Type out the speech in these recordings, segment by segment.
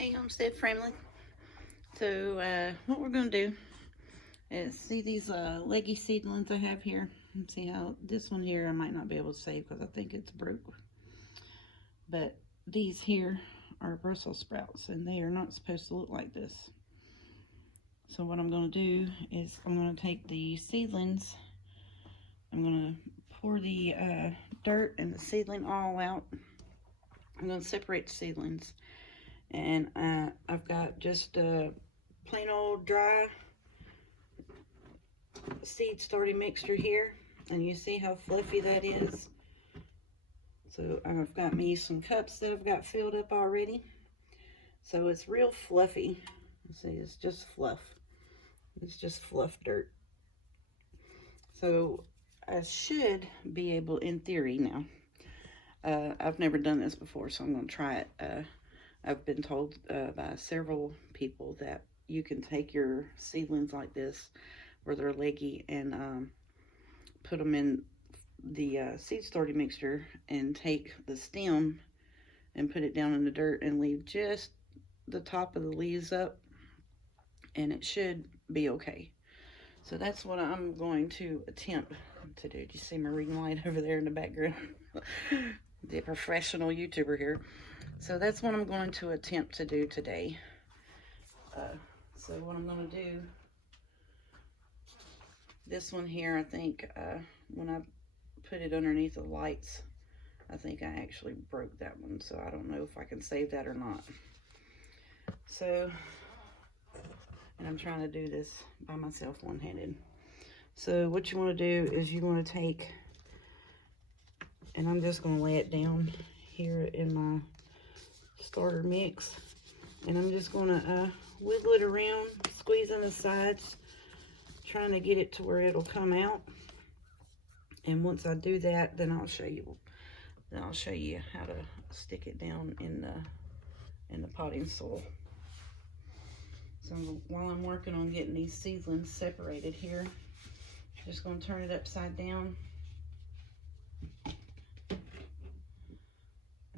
Hey, Homestead Family. So, what we're going to do is see these leggy seedlings I have here. And see how this one here I might not be able to save because I think it's broke. But these here are Brussels sprouts and they are not supposed to look like this. So what I'm going to do is I'm going to take the seedlings, I'm going to pour the dirt and the seedling all out. I'm going to separate the seedlings. And I've got just plain old dry seed starting mixture here, and you see how fluffy that is. So I've got me some cups that I've got filled up already, so it's real fluffy. See, it's just fluff. It's just fluff dirt. So I should be able, in theory now, I've never done this before, so I'm going to try it. I've been told by several people that you can take your seedlings like this, where they're leggy, and put them in the seed starting mixture and take the stem and put it down in the dirt and leave just the top of the leaves up, and it should be okay. So that's what I'm going to attempt to do. Do you see my ring light over there in the background? The professional YouTuber here. So that's what I'm going to attempt to do today. So what I'm going to do, this one here, I think when I put it underneath the lights, I think I actually broke that one, so I don't know if I can save that or not. So, and I'm trying to do this by myself one-handed. So what you want to do is you want to take, and I'm just going to lay it down here in my starter mix, and I'm just going to wiggle it around, squeezing the sides, trying to get it to where it'll come out. And once I do that, then I'll show you how to stick it down in the potting soil. So while I'm working on getting these seedlings separated here, I'm just going to turn it upside down and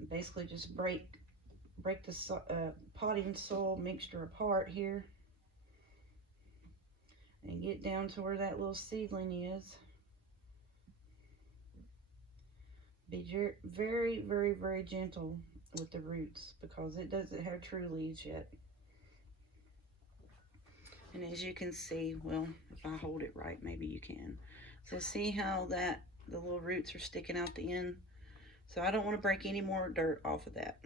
basically just break the potting soil mixture apart here and get down to where that little seedling is. Be very, very, very gentle with the roots because it doesn't have true leaves yet. And as you can see, well, if I hold it right, maybe you can. So see how the little roots are sticking out the end? So I don't want to break any more dirt off of that.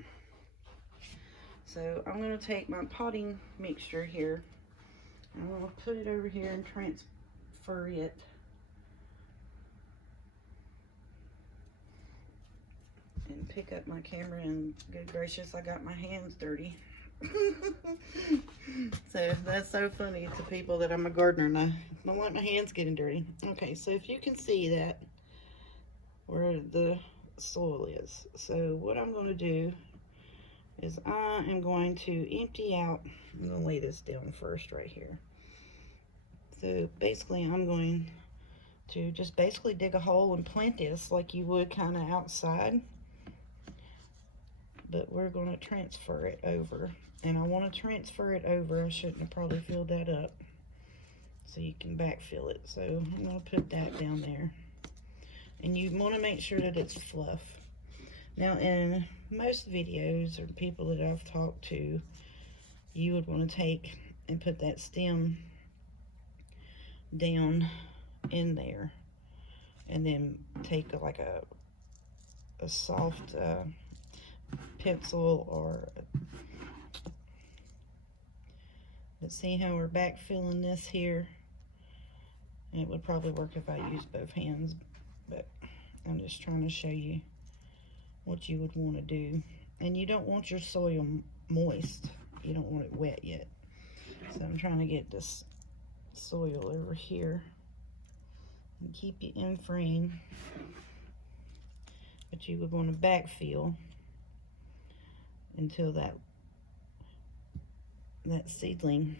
So I'm going to take my potting mixture here, and I'm going to put it over here and transfer it. And pick up my camera, and good gracious, I got my hands dirty. So that's so funny to people that I'm a gardener and I don't want my hands getting dirty. Okay, so if you can see that where the soil is, so what I'm going to do is I am going to empty out. I'm going to lay this down first right here. So basically I'm going to just basically dig a hole and plant this like you would kind of outside, but we're going to transfer it over. And I want to transfer it over. I shouldn't have probably filled that up, so you can backfill it. So I'm going to put that down there. And you want to make sure that it's fluff. Now in most videos or people that I've talked to, you would want to take and put that stem down in there and then take like a soft pencil or let's see how we're backfilling this here. And it would probably work if I used both hands, but I'm just trying to show you what you would want to do. And you don't want your soil moist. You don't want it wet yet. So I'm trying to get this soil over here and keep you in frame. But you would want to backfill until that seedling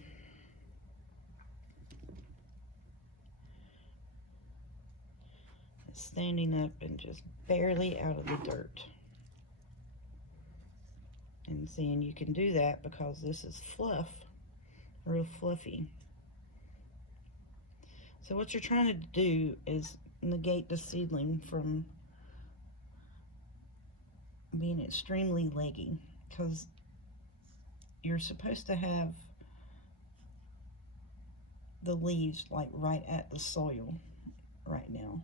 is standing up and just barely out of the dirt. And seeing you can do that because this is fluff, real fluffy. So what you're trying to do is negate the seedling from being extremely leggy, because you're supposed to have the leaves like right at the soil right now.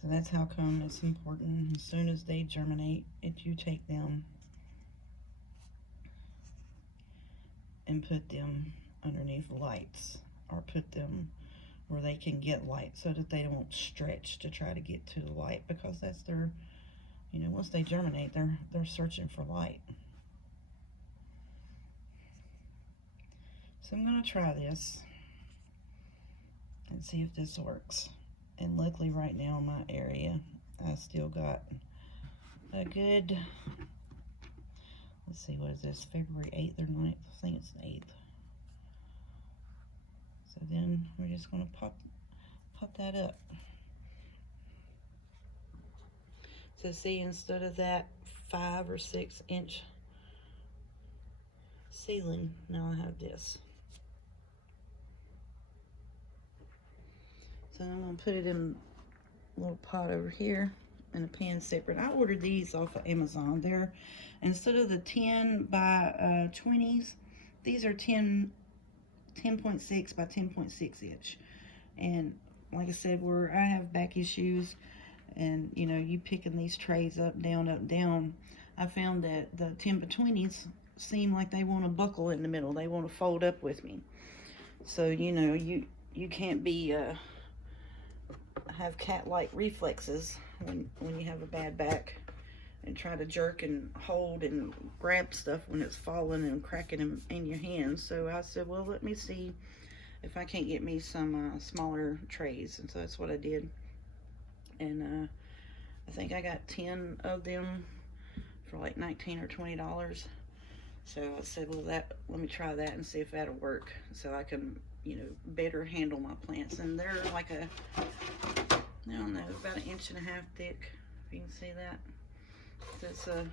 So that's how come it's important. As soon as they germinate, if you take them and put them underneath lights, or put them where they can get light so that they don't stretch to try to get to the light, because that's their, you know, once they germinate, they're searching for light. So I'm going to try this and see if this works. And luckily right now in my area, I still got a good, let's see, what is this, February 8th or 9th? I think it's the 8th. So then we're just going to pop that up. So see, instead of that 5 or 6 inch seedling, now I have this. So I'm going to put it in a little pot over here in a pan separate. I ordered these off of Amazon. They're, instead of the 10 by 20s, these are 10.6 by 10.6 inch. And like I said, where I have back issues, and you know, you picking these trays up, down, I found that the 10 by 20s seem like they want to buckle in the middle. They want to fold up with me. So, you know, you can't be have cat-like reflexes when you have a bad back and try to jerk and hold and grab stuff when it's falling and cracking in your hands. So I said, well, let me see if I can't get me some smaller trays. And so that's what I did. And I think I got 10 of them for like $19 or $20. So I said, well, let me try that and see if that'll work, so I can, you know, better handle my plants. And they're like I don't know, about 1.5 inches thick, if you can see that. So it's a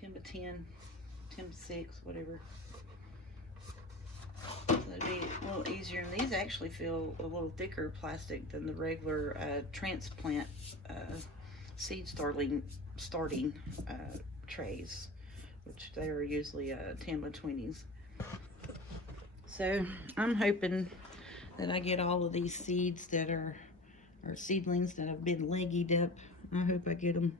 10 by 10, 10 by 6, whatever. So it'd be a little easier. And these actually feel a little thicker plastic than the regular transplant seed starting trays, which they are usually 10 by 20s. So I'm hoping that I get all of these seeds that are seedlings that have been leggied up. I hope I get them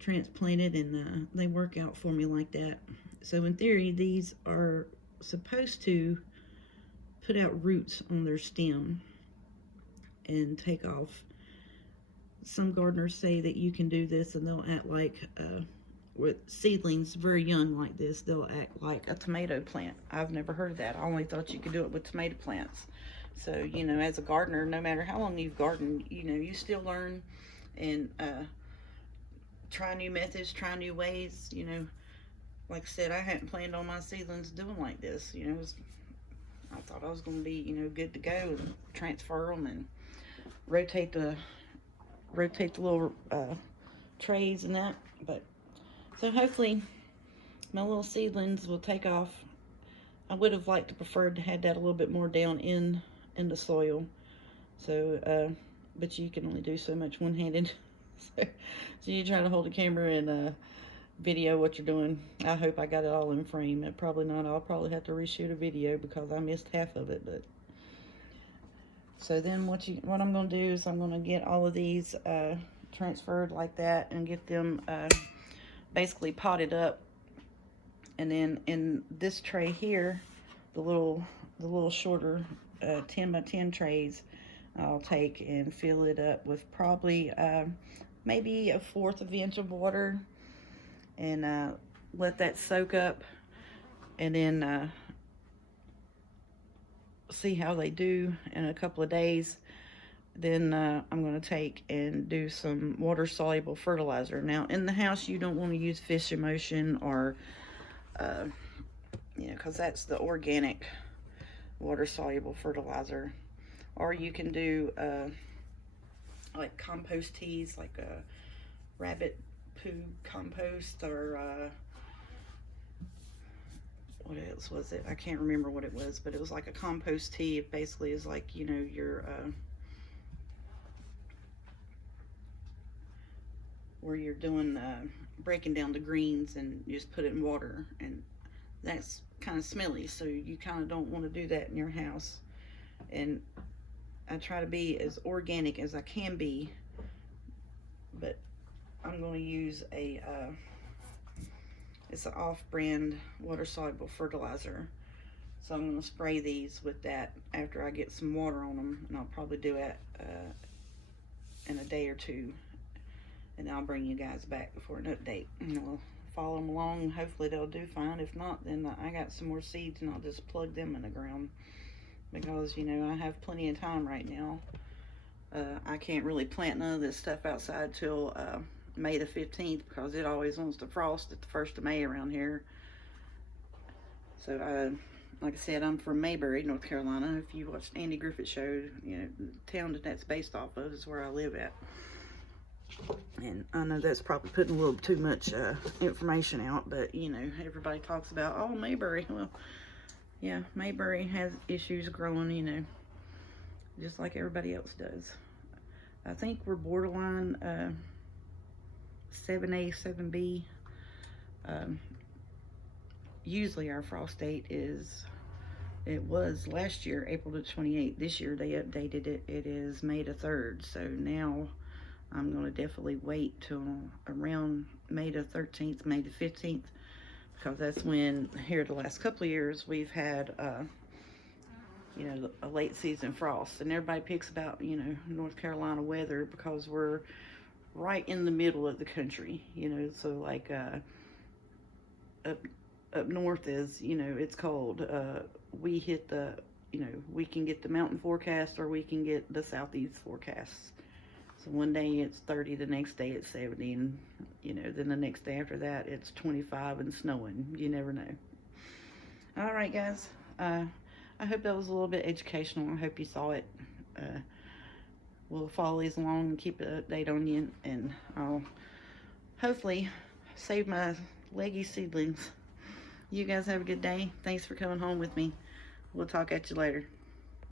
transplanted and they work out for me like that. So in theory, these are supposed to put out roots on their stem and take off. Some gardeners say that you can do this and they'll act like with seedlings very young like this, they'll act like a tomato plant. I've never heard of that. I only thought you could do it with tomato plants. So, you know, as a gardener, no matter how long you've gardened, you know, you still learn and try new methods, try new ways. You know, like I said, I hadn't planned on my seedlings doing like this. You know, I thought I was going to be, you know, good to go and transfer them and rotate the little trays and that. But so hopefully my little seedlings will take off. I would have liked to preferred to have that a little bit more down in the soil. So, but you can only do so much one-handed. So you try to hold the camera and video what you're doing. I hope I got it all in frame. Probably not. I'll probably have to reshoot a video because I missed half of it. But so then what I'm going to do is I'm going to get all of these transferred like that and get them basically potted up. And then in this tray here, the little shorter 10 by 10 trays, I'll take and fill it up with probably maybe 1/4 of an inch of water, and let that soak up, and then see how they do in a couple of days. Then I'm going to take and do some water-soluble fertilizer. Now, in the house, you don't want to use fish emulsion or you know, because that's the organic water-soluble fertilizer. Or you can do like compost teas, like rabbit poo compost, or else was it? I can't remember what it was, but it was like a compost tea. It basically is like, you know, your where you're doing breaking down the greens and you just put it in water, and that's kind of smelly, so you kind of don't want to do that in your house. And I try to be as organic as I can be, but I'm going to use a it's an off-brand water-soluble fertilizer. So I'm going to spray these with that after I get some water on them, and I'll probably do it in a day or two, and I'll bring you guys back for an update, and we'll follow them along. Hopefully they'll do fine. If not, then I got some more seeds, and I'll just plug them in the ground, because, you know, I have plenty of time right now. I can't really plant none of this stuff outside till May the 15th, because it always wants to frost at the 1st of May around here. So, like I said, I'm from Mayberry, North Carolina. If you watched Andy Griffith's show, you know, the town that that's based off of is where I live at. And I know that's probably putting a little too much information out, but, you know, everybody talks about, oh, Mayberry. Well, yeah, Mayberry has issues growing, you know, just like everybody else does. I think we're borderline 7A, 7B. Usually our frost date is, it was last year, April the 28th. This year they updated it. It is May the 3rd. So now I'm going to definitely wait till around May the 13th, May the 15th, because that's when, here the last couple of years, we've had, you know, a late season frost. And everybody picks about, you know, North Carolina weather because we're right in the middle of the country, you know. So like up north is, you know, it's cold. We hit the, you know, we can get the mountain forecast, or we can get the southeast forecast. So one day it's 30, the next day it's 70, and, you know, then the next day after that it's 25 and snowing. You never know. All right, guys. I hope that was a little bit educational. I hope you saw it. We'll follow these along and keep an update on you, and I'll hopefully save my leggy seedlings. You guys have a good day. Thanks for coming home with me. We'll talk at you later.